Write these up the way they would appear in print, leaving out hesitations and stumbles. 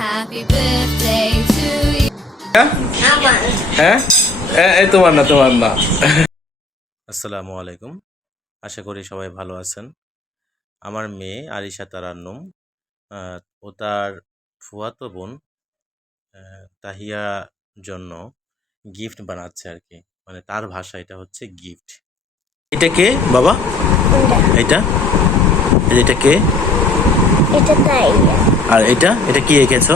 Happy birthday to you. হ্যাঁ এই তোমার না আসসালামু আলাইকুম। আশা করি সবাই ভালো আছেন। আমার মেয়ে আরিশা তারান্নুম, ও তার ফুয়াতো বোন তাহিয়া জন্য গিফট বানাচ্ছে আর কি, মানে তার ভাষা এটা হচ্ছে গিফট। এটা কে বাবা? এটা এটা কে? এটা তাইয়া। আর এটা কি এঁকেছো?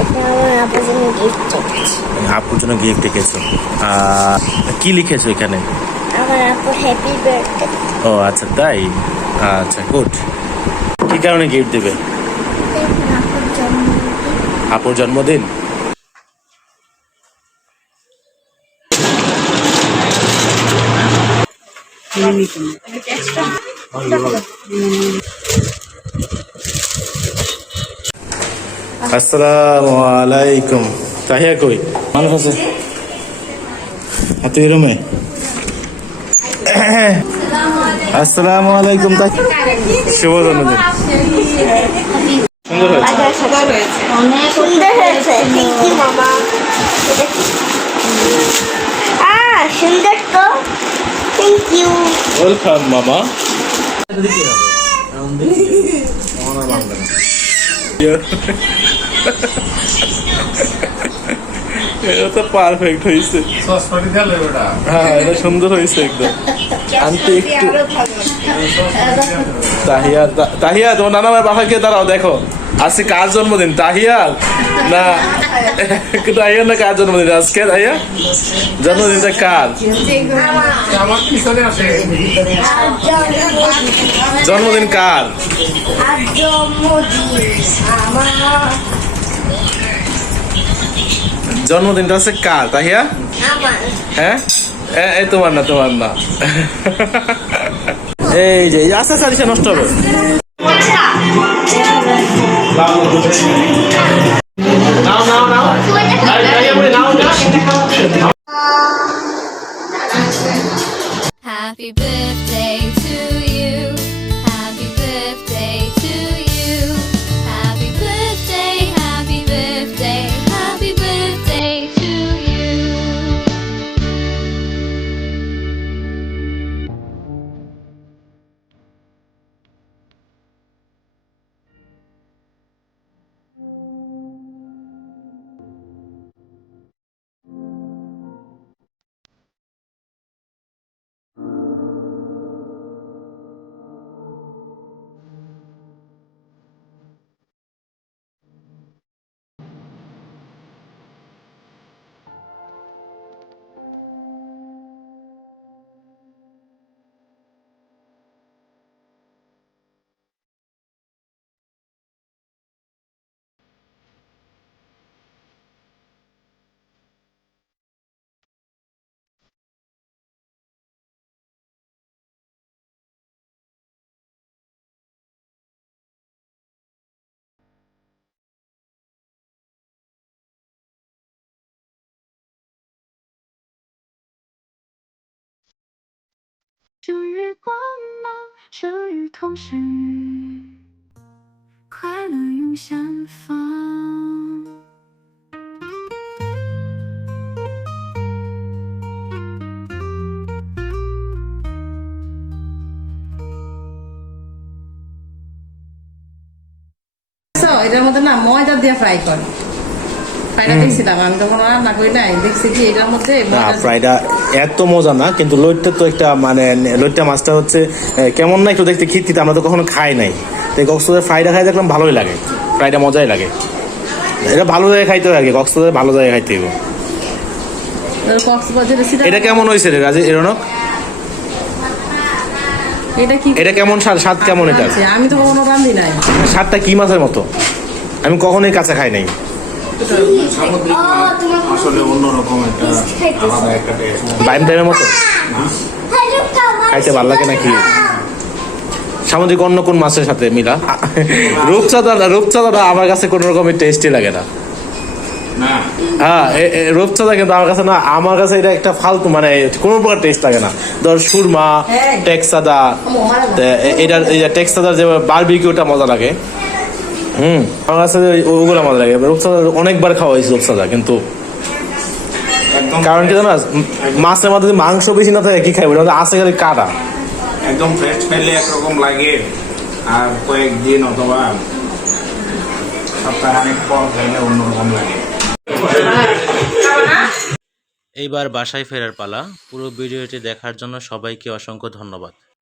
এটা আমার আপুর জন্য গিফট এসেছে। আপুর জন্য গিফট এঁকেছো। কি লিখেছো এখানে? আমার আপুর হ্যাপি বার্থডে। ও আচ্ছা, তাই? আচ্ছা, গুড। কি কারণে গিফট দেবে? আপুর জন্মদিন। আপুর জন্মদিন। আসসালামু আলাইকুম। তাহিয়া কই? মানুষ আছে? তুই রুমে? আসসালামু আলাইকুম। শুভ জন্মদিন। সুন্দর হয়েছে। অনেক সুন্দর হয়েছে। থ্যাংক ইউ মামা। সুন্দর তো। Thank you. ওয়েলকাম মামা। এটা তো পারফেক্ট হয়েছে। হ্যাঁ, এটা সুন্দর হয়েছে একদম। আন্টি একটু তাহিয়া তোমার নানা ভাই বাসায় গিয়ে দাঁড়াও, দেখো আজকে কার জন্মদিন? তাহিয়ার না তাহিয়ার না কার জন্মদিন আজকে? তাহিয়া জন্মদিনটা কার? জন্মদিন কার? জন্মদিনটা হচ্ছে কার তাহিয়া? হ্যাঁ এই তোমার না এই যে আস্তে আস্তে নষ্ট হবে। Happy birthday to you. Happy birthday to you. Happy birthday, happy birthday, happy birthday to you.就日光芒，生日同时，快乐永相逢。এটার মধ্যে না ময়দা দিয়ে ফ্রাই করে। ফ্রাইটা দেখছিলাম, আমি তখন রান্না করি নাই, দেখছি কি এটার মধ্যে ফ্রাইটা এত মজা না, কিন্তু লইটটা তো একটা মানে লইট্টা মাছটা হচ্ছে কেমন না একটু দেখতে খিস্তিতে, আমরা তো কখনো খাই নাই। তাই কক্সবাজারে ফ্রাইটা খাই দেখলাম ভালোই লাগে, ফ্রাইটা মজাই লাগে। এটা ভালো জায়গায় খাইতে হবে আর কি, কক্সবাজারে ভালো জায়গায় খাইতে হবে। এটা কেমন হয়েছে রে রাজি এরনক? এটা কেমন স্বাদ কেমন? এটা আমি তো কখনো রান্ধি নাই। স্বাদটা কি মাছের মতো? আমি কখনোই কাঁচা খাই নাই। আসলে অন্যরকম একটা আলাদা একটা টেস্ট। বাইম টাইমের মতো খাইতে ভালো লাগে নাকি? সামুদ্রিক অন্য কোন মাছের সাথে মিলা? রূপচাঁদা আমার কাছে কোন রকমের টেস্টই লাগে না। হ্যাঁ, রূপচাঁদা কিন্তু আমার কাছে না, আমার কাছে এটা একটা ফালতু, মানে কোনো প্রকার টেস্ট লাগে না। ধর সুরমা, টেক্সাদা, এটার টেক্সাদার যে বারবিকিউটা মজা লাগে, আমার কাছে ওগুলো মজা লাগে রূপচাঁদা অনেকবার খাওয়া হয়েছে রূপচাঁদা কিন্তু একদম কারণ কি জানো মাছের মধ্যে যদি মাংস বেশি না থাকে কি খাইবে ওটা আছে খালি কাটা একদম ফ্রেশ খাইলে একরকম লাগে আর কয়েকদিন অথবা সপ্তাহানেক পর খাইলে অন্যরকম লাগে। এইবার বাসায় ফেরার পালা। পুরো ভিডিওটি দেখার জন্য সবাইকে অসংখ্য ধন্যবাদ।